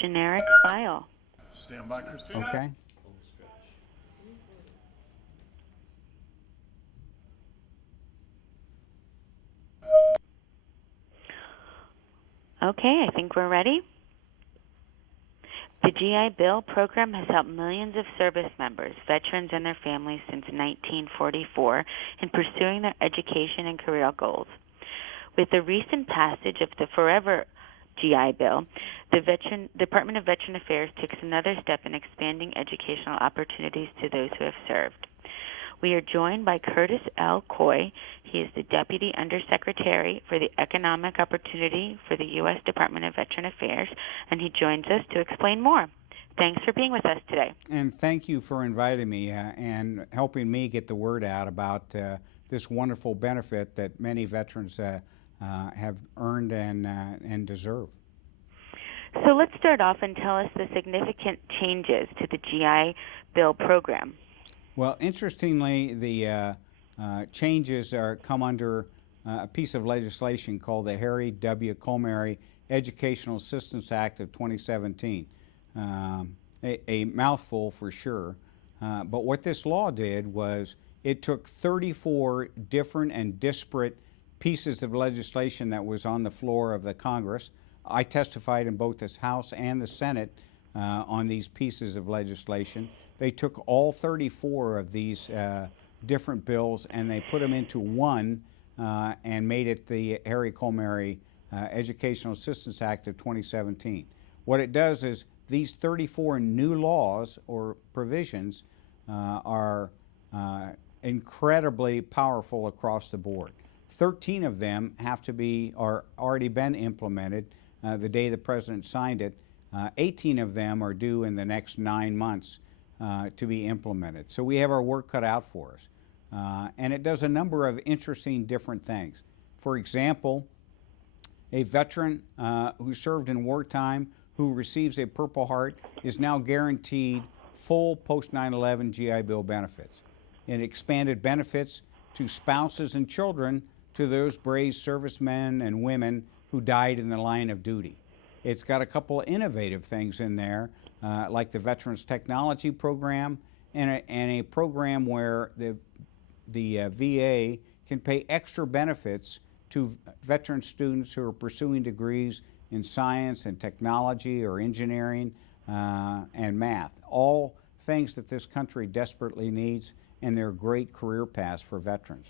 generic file. Stand by, Christina. Okay. Okay, I think we're ready. The GI Bill program has helped millions of service members, veterans, and their families since 1944 in pursuing their education and career goals. With the recent passage of the Forever GI Bill, the Department of Veteran Affairs takes another step in expanding educational opportunities to those who have served. We are joined by Curtis L. Coy. He is the Deputy Undersecretary for the Economic Opportunity for the U.S. Department of Veteran Affairs, and he joins us to explain more. Thanks for being with us today. And thank you for inviting me and helping me get the word out about this wonderful benefit that many veterans have earned and deserve. So let's start off and tell us the significant changes to the GI Bill program. Well, interestingly, the changes come under a piece of legislation called the Harry W. Comary Educational Assistance Act of 2017. A mouthful for sure. But what this law did was it took 34 different and disparate pieces of legislation that was on the floor of the Congress. I testified in both the House and the Senate on these pieces of legislation. They took all 34 of these different bills and they put them into one and made it the Harry Comary Educational Assistance Act of 2017. What it does is these 34 new laws or provisions are incredibly powerful across the board. 13 of them have to be or already been implemented the day the President signed it. 18 of them are due in the next 9 months to be implemented. So we have our work cut out for us. And it does a number of interesting different things. For example, a veteran who served in wartime who receives a Purple Heart is now guaranteed full post 9/11 GI Bill benefits. It expanded benefits to spouses and children to those brave servicemen and women who died in the line of duty. It's got a couple of innovative things in there, like the Veterans Technology Program and a program where the VA can pay extra benefits to veteran students who are pursuing degrees in science and technology or engineering and math. All things that this country desperately needs, and they're great career paths for veterans.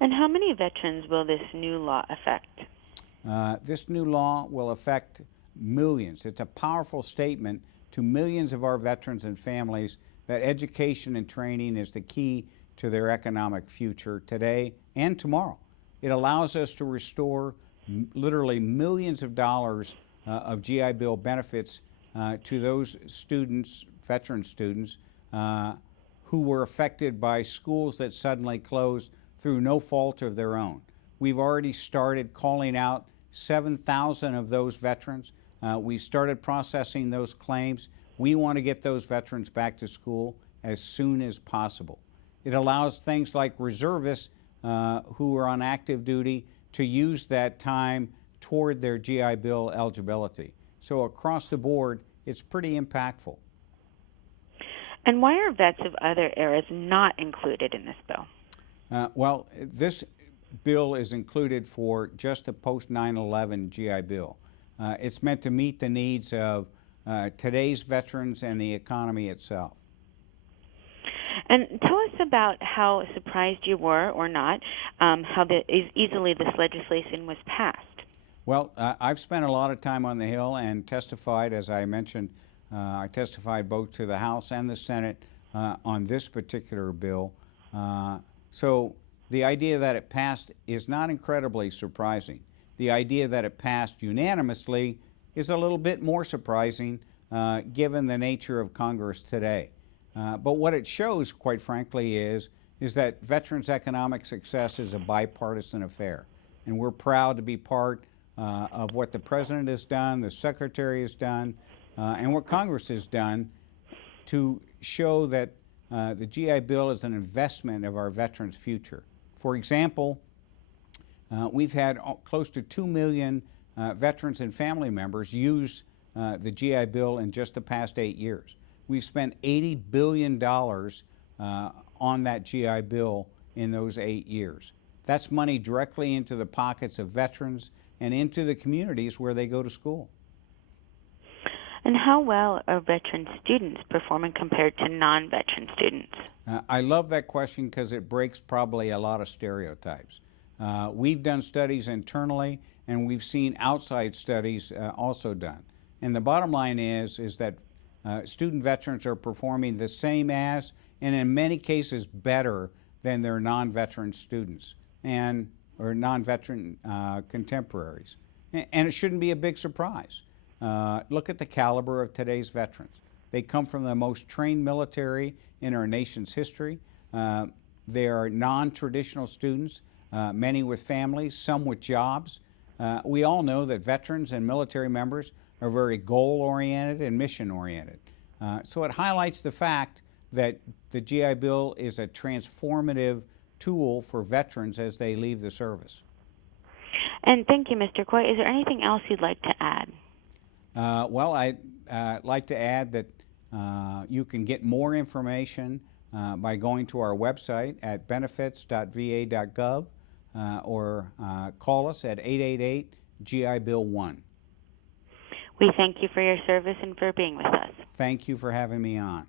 And how many veterans will this new law affect? This new law will affect millions. It's a powerful statement to millions of our veterans and families that education and training is the key to their economic future today and tomorrow. It allows us to restore literally millions of dollars of GI Bill benefits to those students, veteran students, who were affected by schools that suddenly closed through no fault of their own. We've already started calling out 7,000 of those veterans. We started processing those claims. We want to get those veterans back to school as soon as possible. It allows things like reservists who are on active duty to use that time toward their GI Bill eligibility. So across the board, it's pretty impactful. And why are vets of other eras not included in this bill? Well, this bill is included for just the post 9/11 GI Bill. It's meant to meet the needs of today's veterans and the economy itself. And tell us about how surprised you were, or not, how easily this legislation was passed. Well, I've spent a lot of time on the Hill and testified, as I mentioned, I testified both to the House and the Senate on this particular bill. So the idea that it passed is not incredibly surprising. The idea that it passed unanimously is a little bit more surprising given the nature of Congress today. But what it shows, quite frankly, is that veterans' economic success is a bipartisan affair. And we're proud to be part of what the President has done, the Secretary has done, and what Congress has done to show that the GI Bill is an investment of our veterans' future. For example, we've had close to 2 million veterans and family members use the GI Bill in just the past 8 years. We've spent $80 billion on that GI Bill in those 8 years. That's money directly into the pockets of veterans and into the communities where they go to school. And how well are veteran students performing compared to non-veteran students? I love that question because it breaks probably a lot of stereotypes. We've done studies internally, and we've seen outside studies also done. And the bottom line is that student veterans are performing the same as, and in many cases better than their non-veteran students or non-veteran contemporaries. And it shouldn't be a big surprise. Look at the caliber of today's veterans. They come from the most trained military in our nation's history. They are non-traditional students, many with families, some with jobs. We all know that veterans and military members are very goal-oriented and mission-oriented. So it highlights the fact that the GI Bill is a transformative tool for veterans as they leave the service. And thank you, Mr. Coy. Is there anything else you'd like to add? Well, I'd like to add that you can get more information by going to our website at benefits.va.gov or call us at 888-GI-BILL-1. We thank you for your service and for being with us. Thank you for having me on.